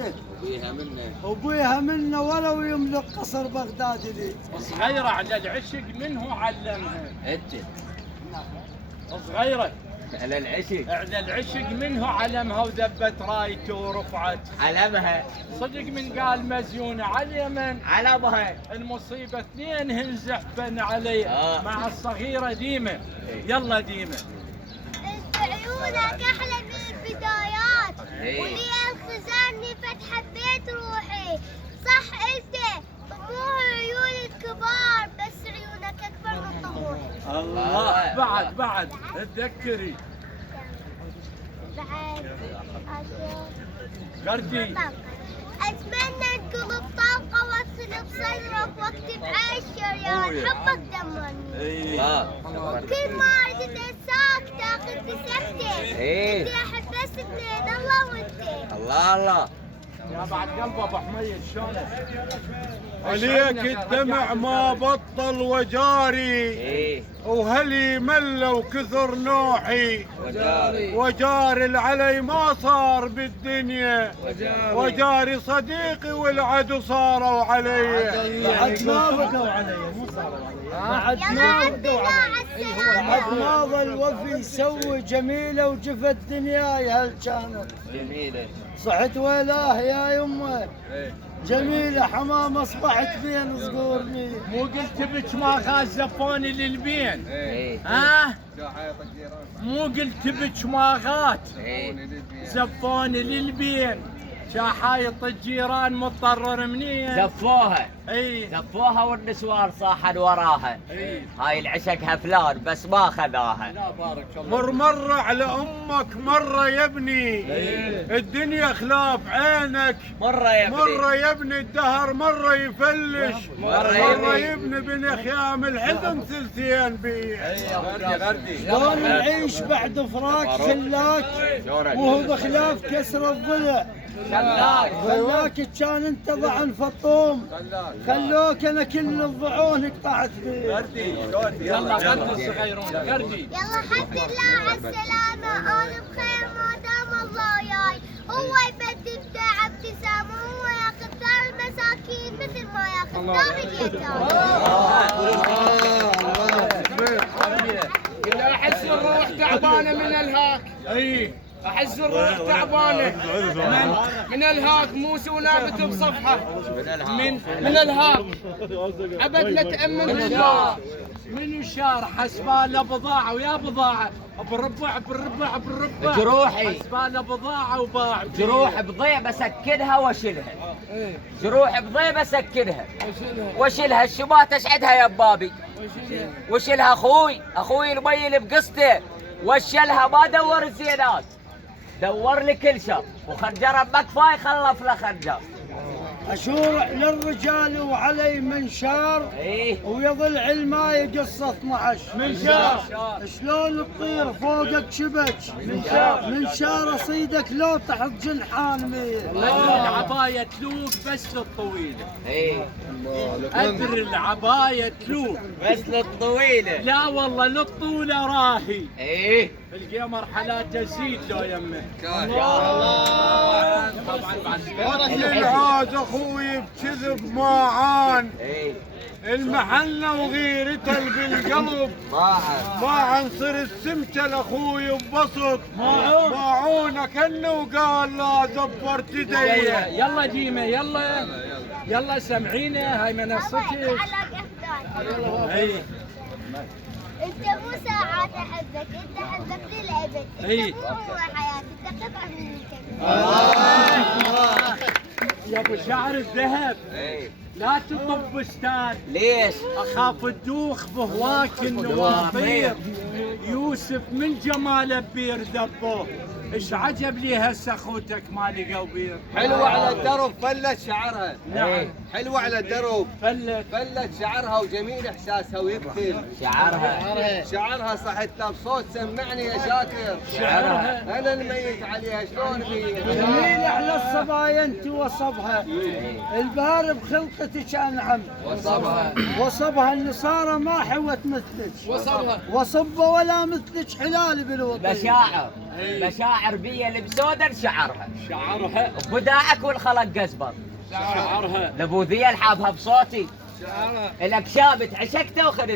بنته وبيها منه ولو يملك قصر بغداد لي. صغيرة على العشق منه علمها. انت صغيرة على العشق منه علمها وذبت رايته ورفعت علمها. صدق من قال مزيونة على اليمن علمها. المصيبة اثنين زحفا علي مع الصغيرة ديمة. يلا ديمة. انت عيونك احلى من البدايات ولي الخزاني فتح بيت روحي. صح انت طموح عيون الكبار بس عيونك اكبر من طموحي. الله بعد تذكري بعد غردي. اتمنى القلب طلقه واصل بصدرك واكتب عالشريان حبك دمرني. كل ما ردت انساك تاخذ بسحتك. انت احب بس اثنين الله وانت. الله يا بعد قلب ابو حميد شلونك؟ عليك الدمع ما بطل وجاري وهلي مل وكثر نوحي وجاري العلي ما صار بالدنيا وجاري صديقي والعدو صاروا علي. بعد ما بقوا علي مو صاروا علي. بعد ما ظل وفي يسوي جميله وجفت دنياي هل كانت جميلة. صحت ويلاه يا يمه جميله حمام اصبحت بين صقورني. مو قلت بك ما غاز زفوني للبين؟ مو قلت بك ما غات زفوني للبين. شاحايط الجيران مضطرر منين زفوها. اي زفوها والنسوان صاحن وراها. هاي العشق هفلان بس ما خذاها. لا بارك الله. مرة على امك مرة يا ابني الدنيا خلاف عينك. مرة يا ابني الدهر مرة يفلش مرة يبني بن خيام الحزن ثلثين بيه. شلون نعيش بعد فراق خلاك وهو بخلاف كسر الضلع. خلاك كان انت ضعن فطوم خلوك انا كل الضعون قطعت بيه. يلا غردي صغيرون غردي. يلا حد الله على السلامة انا بخير ما دام الله وياي. هو يبدل داع ابتسامة هو ياخذ دار المساكين مثل ما ياخذ دار اليتامى. قلنا احس الروح تعبانة من الهاك. احس الروح تعبانه من الهاك مو سونابت بصفحه من الهاك ابد لا تامن بالله. منو شار حسباله بضاعه ويا بضاعه بالربع جروحي حسباله بضاعه وباع جروح بضيع بسكنها واشيلها. جروح بضيع بسكنها واشيلها. الشبات اشعدها يا بابي واشيلها. اخوي الميل بقصته واشيلها. ما دور الزينات دور لي كل شر وخنجره بمكفاي خلف له خنجر. اشور للرجال وعلي منشار ويظل علماي قصه 12 منشار. شلون تطير فوقك شبك منشار اصيدك لو تحت جنحان ميل. العبايه تلوق بس للطويله. ادري العبايه تلوق بس للطويله. لا والله للطوله راهي. القمر حالاته زيد لو يمه. العاز اخوي بكذب ما عان المحنة وغيرته بالقلب ماعن صرت سمته لاخوي ببسط ماعونه كانه وقال لا زبرت يدي. يلا ديمه يلا سمعينا هاي منصتك. انت مو ساعات احبك انت احبك للابد. انت مو حياتي انت قطعه من يا ابو شعر الذهب لا تطب بستان. ليش؟ اخاف تدوخ بهواك النواطير. يوسف من جماله بير ذبوه. ايش عجب لي هسه اخوتك ما لقوا بير. حلوه على الدرب فلت شعرها. نعم حلوه على الدرب فلت شعرها وجميل احساسها ويقتل شعرها صحت له بصوت سمعني يا شاكر. شعرها انا الميت عليها شلون بيه. جميل احلى الصبايا انت وصبها البار بخلقتك انعم وصبها النصارى ما حوت مثلك وصبه ولا مثلك حلال بالوطن. بشاعر مشاعر بيا البسودة شعرها شعرها بداعك والخلق قزبر شعرها لابو ذي الحابها بصوتي شعرها الاكشاب عشقته وخذت